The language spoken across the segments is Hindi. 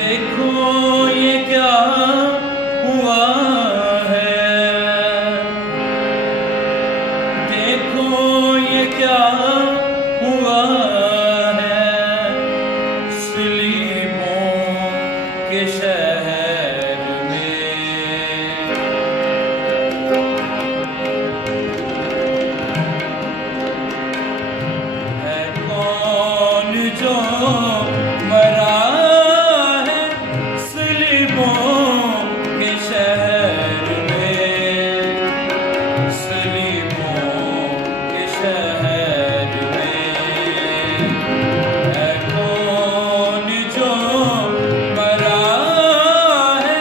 देखो ये क्या हुआ है, देखो ये क्या हुआ है, सलीमों के शहर में। है कौन जो मरा है सलीमों के शहर में, सलीमों के शहर में। है कौन जो मरा है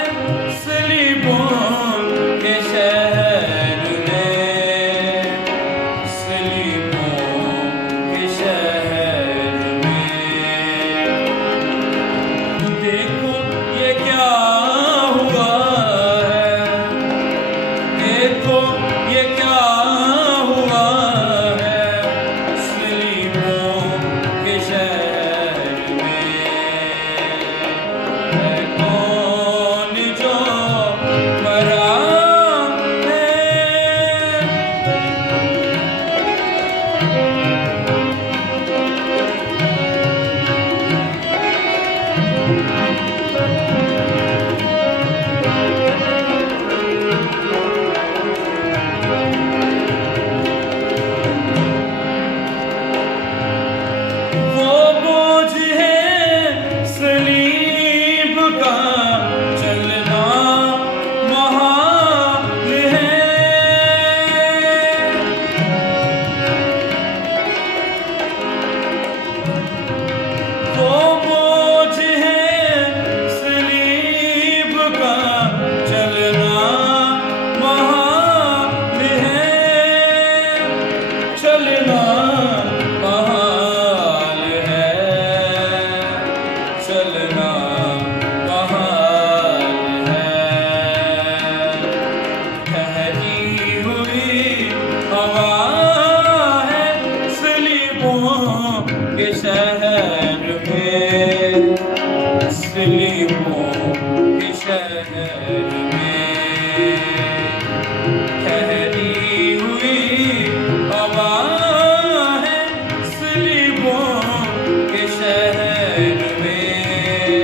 सलीमों के शहर में, सलीमों के शहर में। देखो ये क्या हुआ है, देखो ये क्या हुआ है, सलीमों के शहर में। है कौन जो मरा है। वो बोझ है सलीब का चलना महाल है, वो बोझ है सलीब का चलना महाल है, चलना महाल है, चलना महाल है। ठहरी हुई हवा है सलीमों के शहर में, सलीमों के शहर में। ठहरी हुई हवा है सलीमों के शहर में,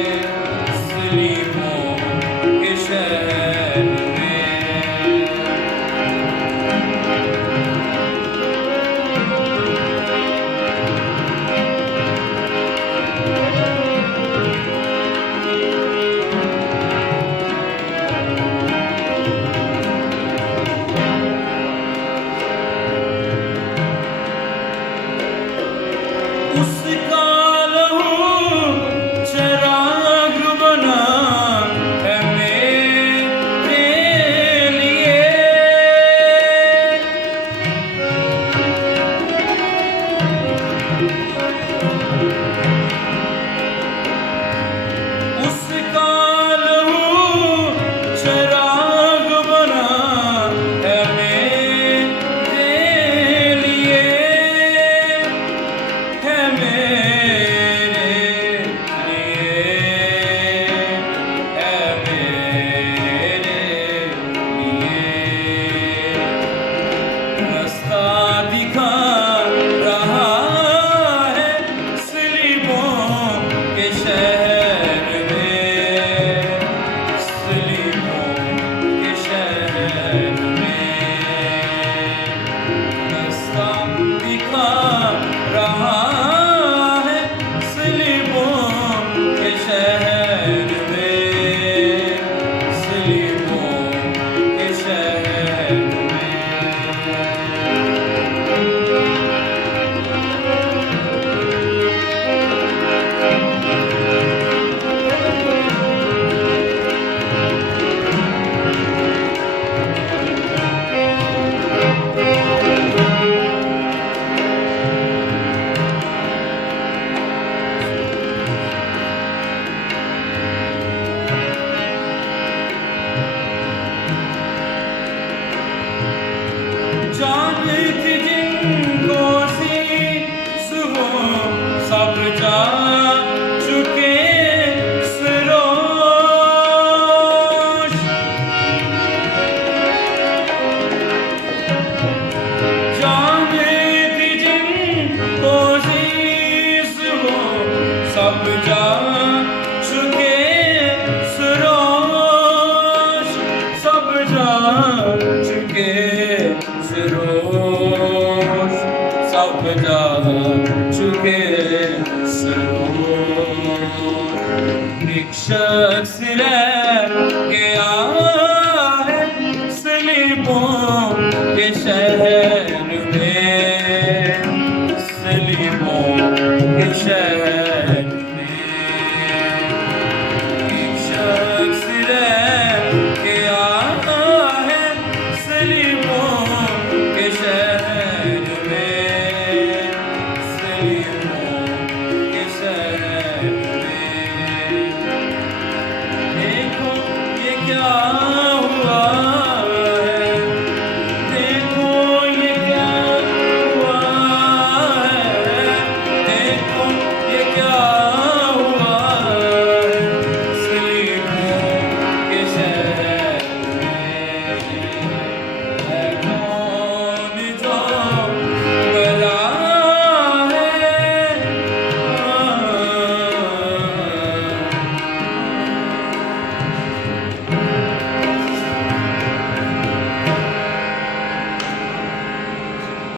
एक शख्स रह